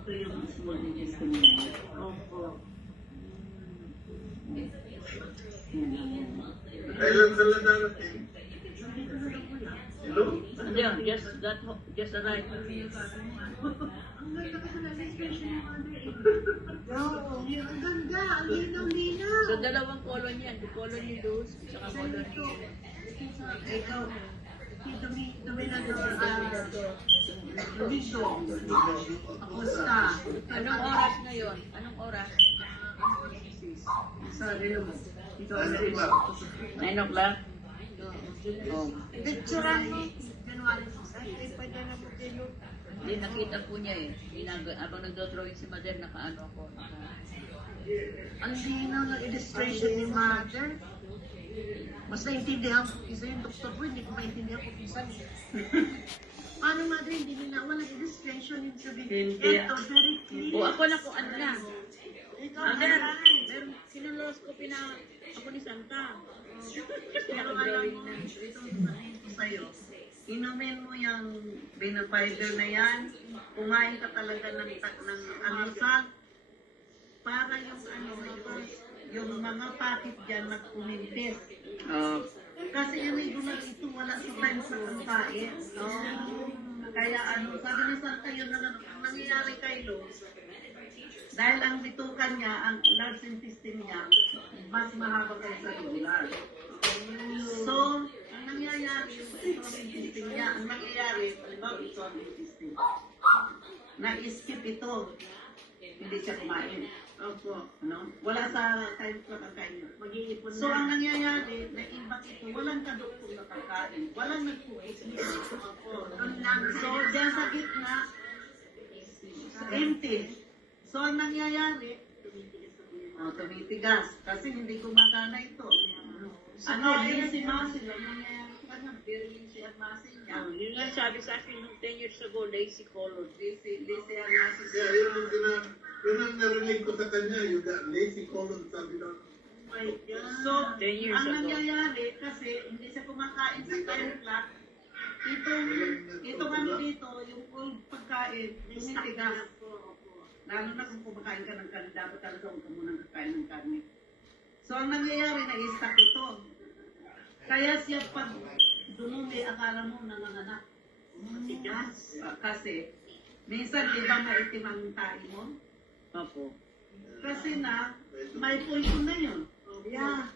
Ito yung small intestine niya. Opo. Kailan sila darating? Hello? Hindi, just arrived. Ang ganda ka sa registration ni Mother eh. Oo, ang ganda, ang linaw-linaw. So, dalawang colon yan. The colon ni Luz, saka colon ni... Ikaw, Dominador, Domingo, Acosta. Anong oras na yon? Anong oras? Sa relo mo. Ito ang 9 o'clock? Oh. picturean mo. January 6. Ay, padala mo kayo. Hindi, nakita po niya eh. Habang nagdodrawing si Mother, nakaano ako. Ang linaw ng illustration ni Mother. Mas naintindihan ko isa yung doktor ko, hindi ko maintindihan ko isa. Paano Mother, hindi nila walang illustration yung sabihin. Hindi. Ito, very clear. O ako na kung ano na. Ikaw, Mother, Mother. sinuloscopy na ako ni Santa. Pero alam mo, ito sabihin ko sa'yo. Inumin mo yung binafiber na yan, kumain ka talaga ng almusal, para yung mga pakit dyan nagpumintis. Kasi yung may gulang ito, wala sa time sa pagkain. Kaya sabi ni Santa yun ang nangyayari kay Luz, dahil ang bitukan niya, ang large intestine niya, mas mahaba kaysa regular. So, ang nangyayari, ito ang intestine niya, ang nangyayari, halimbawa ito ang intestine. Na-skip ito, hindi siya kumain. Opo. Wala sa time sa pagkain. Mag-iipon na. So, ang nangyayari, na-imbak ito, walang kadukong na pagkain. Walang nagpupis nito. Opo. So, dyan sa gitna, empty. So, ang nangyayari, tumitigas. Kasi hindi gumagana ito. Lazy muscle. Ang nangyayari sa kanya, very siya muscle niya. Yun nga sabi sa akin nung 10 years ago, lazy colon. Lazy muscle. Yeah, yun ang narinig ko sa kanya, yung lazy colon, sabi na. My God. So, 10 years ang ago. nangyayari, kasi hindi siya kumakain sa 10 o'clock, itong ano dito, yung old pagkain, tumitigas. Lalo na kung kumakain ka ng karne, dapat talaga huwag ka munang kakain ng karne. So, ang nangyayari, na-stack ito. Kaya siya pag dumumi, akala mo nanganganak. Matigas. Kasi, minsan, di ba maitim ang tayo mo? Opo. Kasi may poison na yun. Yeah.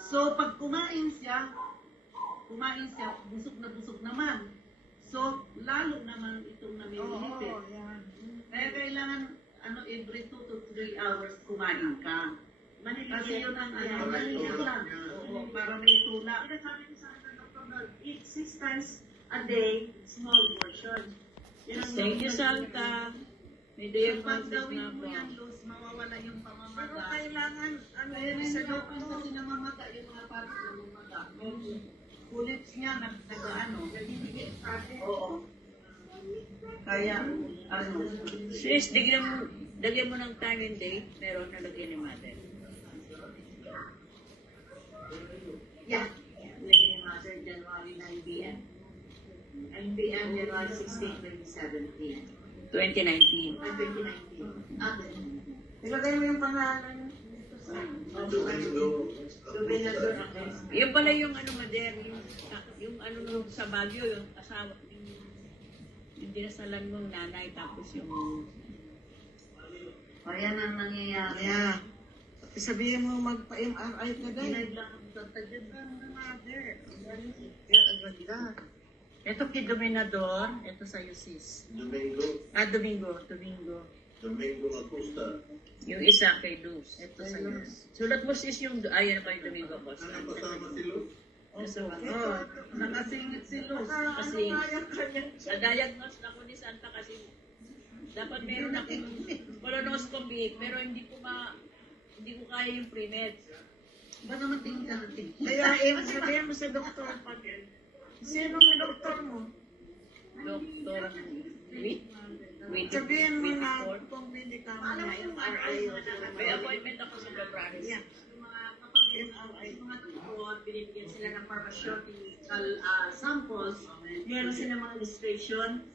So, pag kumain siya, busog naman. So, lalo naman itong namimilipit. Kaya kailangan, every 2 to 3 hours kumain ka. Kasi yun ang maniliit lang. Oo, para may tula. Sabi ko sa akin, Dr. eat 6 times a day, small portion. Thank you, Santa. May So, pag diagnosis na gawin ako. mo yan, Luz, mawawala yung Pero pamamaga. kailangan, Kaya sa doktor kasi namamaga, yung mga parts namamaga. Bullets niya, nagdidikit. Oo. Kaya, Sis, dagyan mo ng time and date. Meron nalagyan ni Mother. yeah. Lagyan ni Mother, January 9 p.m. NBM, January 16, 2017. 2019. 2019. Ilagay mo yung pangalan. Dominador Acosta. Yung pala yung Mother, yung nung sa Baguio, yung asawa, yung dinasalan mong nanay, tapos yung... Ayan ang nangyayari. Yeah. Sabihin mo magpa-MRI ka din. Kinailangan sa tagyan ng mother. Yeah, ang ganda. Ito kay Dominador, ito sa'yo sis. Domingo Domingo. Acosta. Yung isa kay Luz. Ito sa'yo. Sulat mo sis yung... Ayan kay Domingo Costa. Ano kasama si Luz? Nakasingit si Luz. Kasi na-diagnose ako ni Santa kasi dapat meron akong colonoscopy pero hindi ko kaya yung pre-med. Ba naman tingin ka natin? Kaya sabihin mo sa doktor pag sino ang doktor mo? Doktor Wait. Sabihin mo na kung hindi ka mo na MRI. May appointment ako sa February. Yeah. Mga tukod, binibigyan sila ng pharmaceutical samples, meron sila mga registration,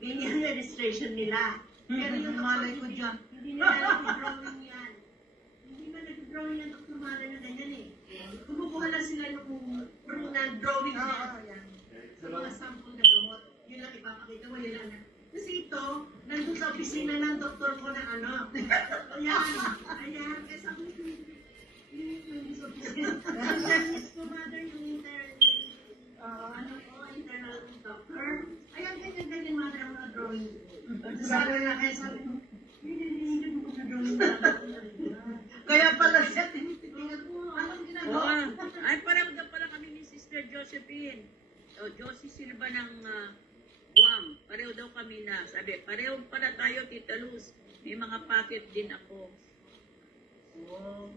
ganyan yung registration nila. Pero yung Malay ko dyan. hindi nila nag-drawing yan. Hindi ba nag-drawing yan, Dr. Mara, na ganyan eh. Kumukuha lang sila nung drawing na yan. Sa mga sample na gamot. Yun lang ipapakita mo, yun lang na. Kasi ito, nandun sa opisina ng doktor ko na ano. Ayan. Kaya sabi ko, yung sa opisina. Miss ko, mother, yung internal doctor. Ayan, ganyan, mother, ang mga drawing. Sabi na, kaya sabi ko, hindi mo na drawing na. Kaya pala siya tinitingnan ko. Anong Oo. ginagawa? Ay, pareho daw pala kami ni Sister Josephine. O, Josie Silva ng Guam. Pareho daw kami na. Sabi, pareho pala tayo, Tita Luz. May mga packet din ako. Oo.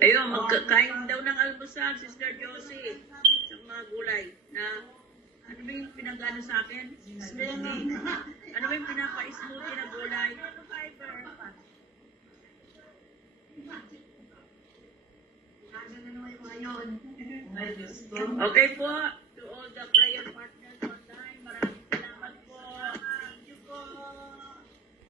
Ayun, magkakain daw ng almusal, Sister Josie. Sa mga gulay na, ano ba yung pinag-ano sa akin? Smoothie. Ano ba yung pinapa-smoothie na gulay? Fiber. Ano na naman yung mga yun? Ay, Diyos ko. Okay po.